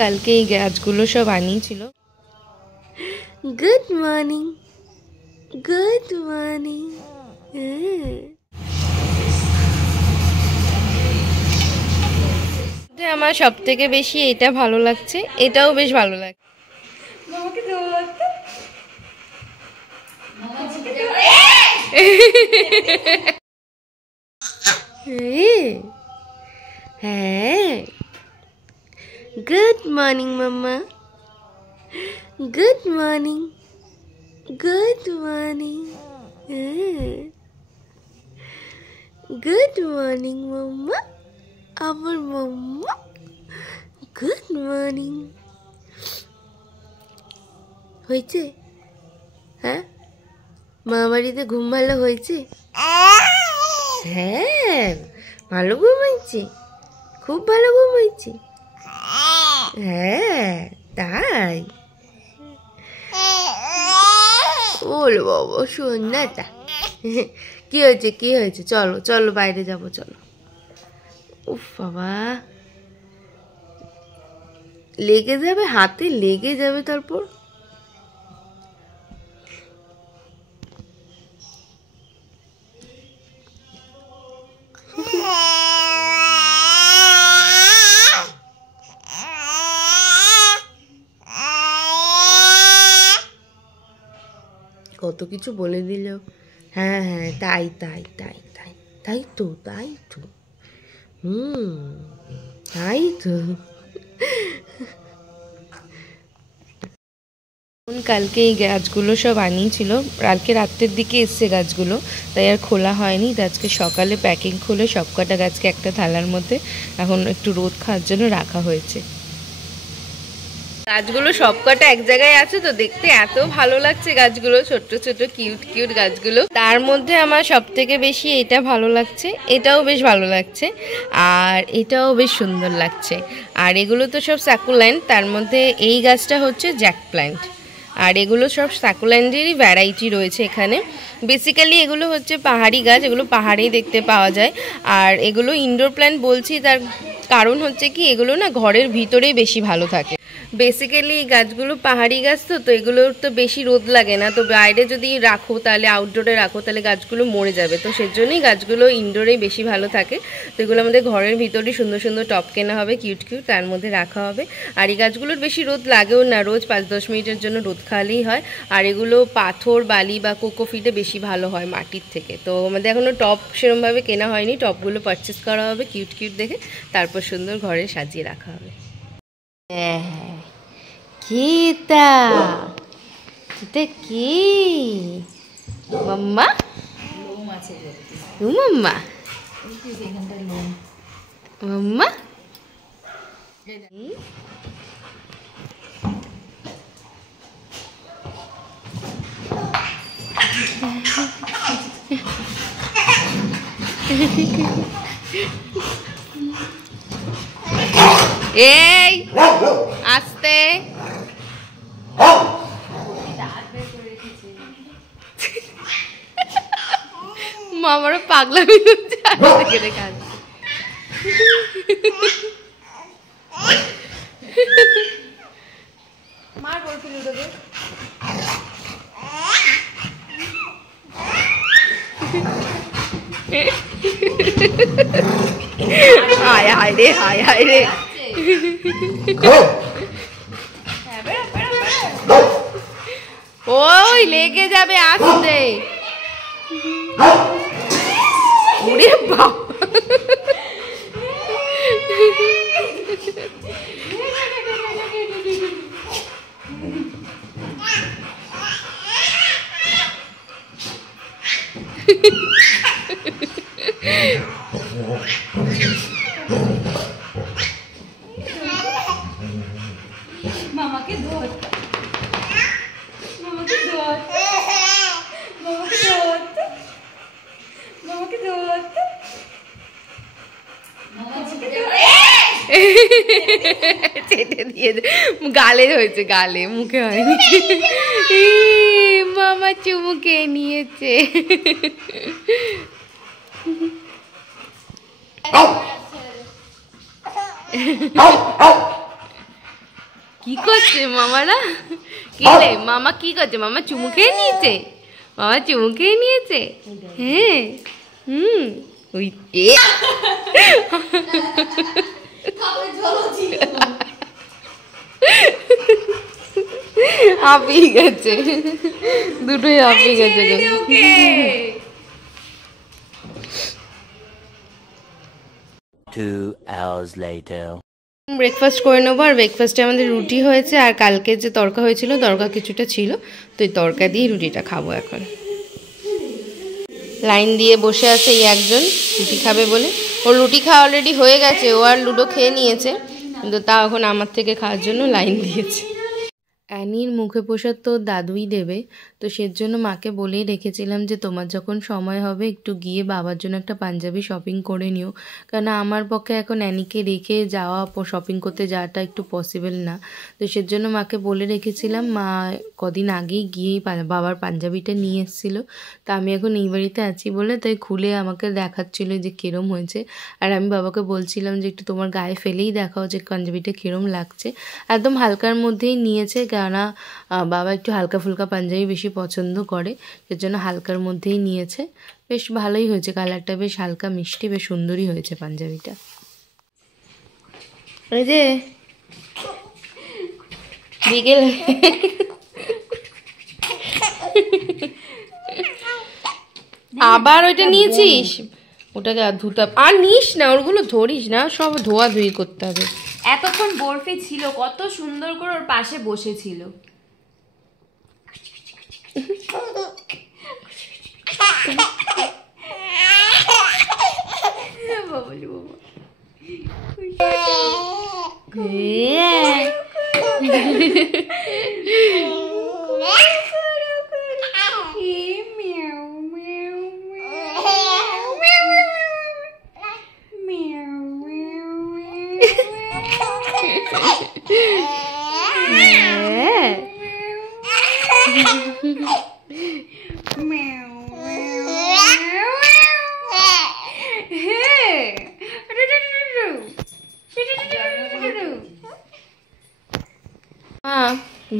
কালকে এই গাছগুলো সব আনিয়েছিল। Good morning, good morning. আমার সব থেকে বেশি এটা ভালো লাগছে, এটাও বেশ ভালো লাগছে। হ্যাঁ, good morning mumma, good morning, good morning, good morning mumma, আমার মাম্মা, গুড মর্নিং। হয়েছে? হ্যাঁ, মা বাড়িতে ঘুম ভালো হয়েছে? হ্যাঁ, ভালো ঘুম হয়েছে, খুব ভালো ঘুম হয়েছে। হ্যাঁ তাই? ওলে বাবা শোন না তা। কি হয়েছে, কি হয়েছে? চলো চলো বাইরে যাবো, চলো। উফ বাবা, লেগে যাবে, হাতে লেগে যাবে তারপর। কত কিছু বলে দিল। হ্যাঁ হ্যাঁ, তাই তাই তাই তাই, তাই তো, তাই তো, তাই তো। কালকে এই গাছগুলো সব আনিয়েছিল, কালকে রাত্রের দিকে এসছে গাছগুলো, তাই আর খোলা হয়নি। আজকে সকালে প্যাকিং খুলে সব কটা গাছকে একটা থালার মধ্যে এখন একটু রোদ খাওয়ার জন্য রাখা হয়েছে। গাছগুলো সব কটা এক জায়গায় আছে তো, দেখতে এত ভালো লাগছে গাছগুলো, ছোট্ট ছোট কিউট কিউট গাছগুলো। তার মধ্যে আমার সব থেকে বেশি এটা ভালো লাগছে, এটাও বেশ ভালো লাগছে, আর এটাও বেশ সুন্দর লাগছে। আর এগুলো তো সব সাকুল্যান্ড, তার মধ্যে এই গাছটা হচ্ছে জ্যাক প্ল্যান্ট। আর এগুলো সব সাকুল্যান্ডেরই ভ্যারাইটি রয়েছে এখানে। বেসিক্যালি এগুলো হচ্ছে পাহাড়ি গাছ, এগুলো পাহাড়েই দেখতে পাওয়া যায়। আর এগুলো ইনডোর প্ল্যান্ট বলছি, তার কারণ হচ্ছে কি এগুলো না ঘরের ভিতরেই বেশি ভালো থাকে। বেসিক্যালি এই গাছগুলো পাহাড়ি গাছ তো, তো এগুলোর তো বেশি রোদ লাগে না, তো বাইরে যদি রাখো তাহলে আউটডোরে রাখো তাহলে গাছগুলো মরে যাবে, তো সেজন্যই গাছগুলো ইনডোরেই বেশি ভালো থাকে। তো এগুলো আমাদের ঘরের ভিতরেই সুন্দর সুন্দর টপ কেনা হবে, কিউট কিউট, তার মধ্যে রাখা হবে। আর এই গাছগুলোর বেশি রোদ লাগেও না, রোজ 5-10 মিনিটের জন্য রোদ খাওয়ালেই হয়। আর এগুলো পাথর বালি বা কোকোফিটে বেশি ভালো হয় মাটির থেকে। তো আমাদের এখনও টপ সেরমভাবে কেনা হয়নি, টপগুলো পারচেস করা হবে কিউট কিউট দেখে, তারপর সুন্দর ঘরে সাজিয়ে রাখা হবে। কিতা এটা কি মাম্মা? মাম্মা মাম্মা এই আস্তে, মামারও পাগলামি করছে। মার বলছিল তোকে হায় হায় রে, হায় হায় রে। ওই লেগে যাবে, আসতে। ওরে বাবা, মামাকে ধর, মামাকে ধর, মামাকে ধর, মামাকে ধর, চেটে দিয়ে গালে হয়েছে, গালে, মুখে হয়নি। মামা চুমুকে নিয়েছে। কি করছে মামারা? কি রে মামা কি করছে? মামা চুমু খেয়ে নিয়েছে? মামা চুমু খেয়ে নিয়েছে? হ্যাঁ। ওই হাঁপিয়ে গেছে, দুটোই হাঁপিয়ে গেছে। ব্রেকফাস্ট করে নেবো। আর ব্রেকফাস্টে আমাদের রুটি হয়েছে, আর কালকে যে তরকা হয়েছিল তরকা কিছুটা ছিল, তো এই তরকা দিয়ে রুটিটা খাবো। এখন লাইন দিয়ে বসে আছে এই একজন রুটি খাবে বলে। ওর রুটি খাওয়া অলরেডি হয়ে গেছে, ও আর লুডো খেয়ে নিয়েছে, কিন্তু তা এখন আমার থেকে খাওয়ার জন্য লাইন দিয়েছে। অ্যানির মুখে প্রসাদ তো দাদুই দেবে, তো সেজন্য মাকে বলেই রেখেছিলাম যে তোমার যখন সময় হবে একটু গিয়ে বাবার জন্য একটা পাঞ্জাবি শপিং করে নিও, কারণ আমার পক্ষে এখন অ্যানিকে রেখে যাওয়া শপিং করতে যাওয়াটা একটু পসিবল না। তো সেজন্য মাকে বলে রেখেছিলাম। মা কদিন আগেই গিয়েই বাবার পাঞ্জাবিটা নিয়ে এসেছিলো। তা আমি এখন এই বাড়িতে আছি বলে তাই খুলে আমাকে দেখাচ্ছিলো যে কীরম হয়েছে। আর আমি বাবাকে বলছিলাম যে একটু তোমার গায়ে ফেলেই দেখাও যে পাঞ্জাবিটা কীরম লাগছে। একদম হালকার মধ্যেই নিয়েছে, কেননা বাবা একটু হালকা ফুলকা পাঞ্জাবি বেশি পছন্দ করে, সেজন্য হালকার মধ্যেই নিয়েছে। বেশ ভালোই হয়েছে, কালারটা বেশ হালকা মিষ্টি, বেশ সুন্দরই হয়েছে পাঞ্জাবিটা। এই যে বিকেল আবার ওইটা নিয়েছিস, ওটাকে ধুতে আর নিস না, ওগুলো ধরিস না, সব ধোয়া ধুই করতে হবে। এতক্ষণ বরফি ছিল, কত সুন্দর করে ওর পাশে বসেছিল।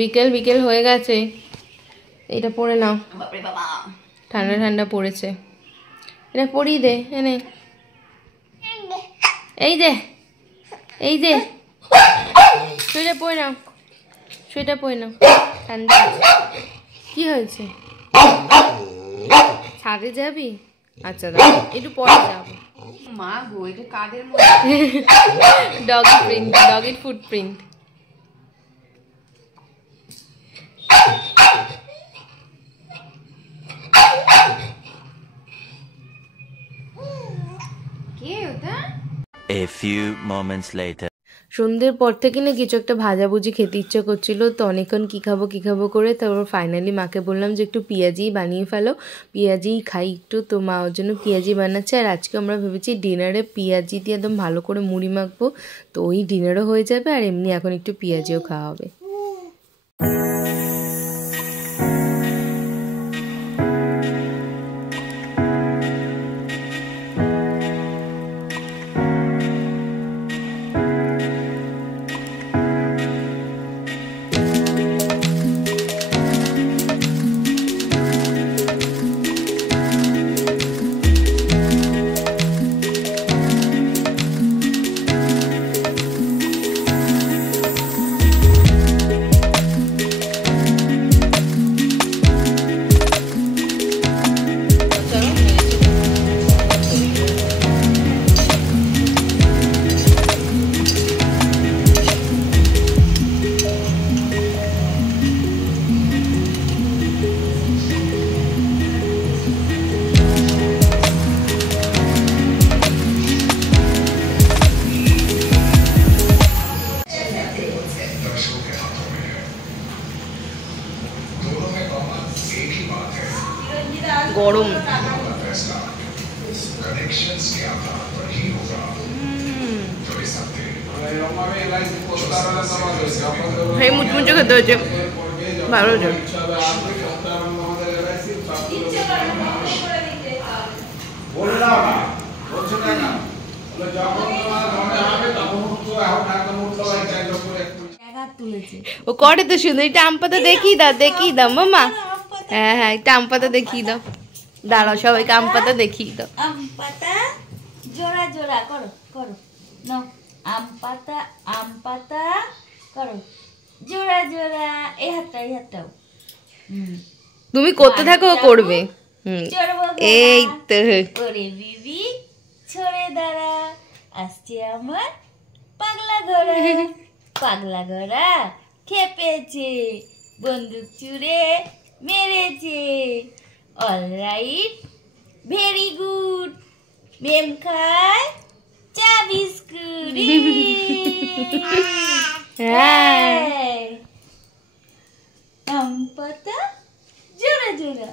বিকেল বিকেল হয়ে গেছে, এটা পরে নাও, ঠান্ডা ঠান্ডা পড়েছে, এটা পরিয়ে দে। এনে এই যে এই যে সোয়েটার পরে নাও, সোয়েটার পরে নাও, ঠান্ডা। কি হয়েছে? ছাদে যাবি? আচ্ছা দাও, একটু পরে যাবো। মা গো, এটা কাদের মধ্যে? ডগি প্রিন্ট, ডগির footprint. A few moments later. সন্ধ্যের পর থেকে না কিছু একটা ভাজাভুজি খেতে ইচ্ছা করছিল, তো অনেকক্ষণ কী খাবো করে তারপর ফাইনালি মাকে বললাম যে একটু পেঁয়াজিই বানিয়ে ফেলো, পেঁয়াজিই খাই একটু। তো মা ওর জন্য পেঁয়াজি বানাচ্ছে। আর আজকে আমরা ভেবেছি ডিনারে পেঁয়াজি দিয়ে একদম ভালো করে মুড়ি মাখবো, তো ওই ডিনারও হয়ে যাবে আর এমনি এখন একটু পেঁয়াজিও খাওয়া হবে। গরম ভাই মুচমুচে খেতে হয়েছে, ভালো হয়েছে। তুলেছে। ও করে তো সুন্দর। এটা আম পাতা দেখিয়ে দাও মামা। হ্যাঁ হ্যাঁ, এটা আম পাতা দেখিয়ে দাও। দাঁড়াও, সবাইকে আম পাতা দেখিয়ে দাও। আম পাতা জোড়া জোড়া করো করো নাও। আম পাতা করো জোড়া জোড়া। এই হাতটাও। তুমি করতে থাকো, ও করবে। এই তো। ওরে বিবি ছড়ে দাঁড়া, আসছে আমার পাগলা ঘোড়া খেপেছে, বন্দুক চুরে মেরেছে। অলরাইট, ভেরি গুড, মেম খায় চা বিস্কুট। হ্যাঁ, আম পাতা জোড়া জোড়া।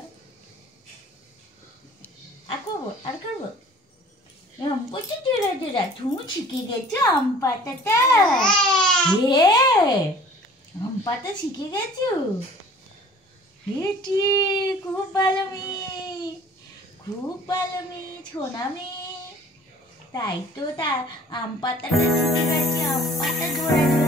আর করবো আম পাতা জোড়া জোড়া। তুমি শিখে গেছো আম পাতাটা? আম পাতা শিখে গেছো? খুব ভালো মেয়ে, ছোনা মেয়ে। তাই তো, তা আম পাতাটা শিখে গেছে। আম পাতা জোড়া জোড়া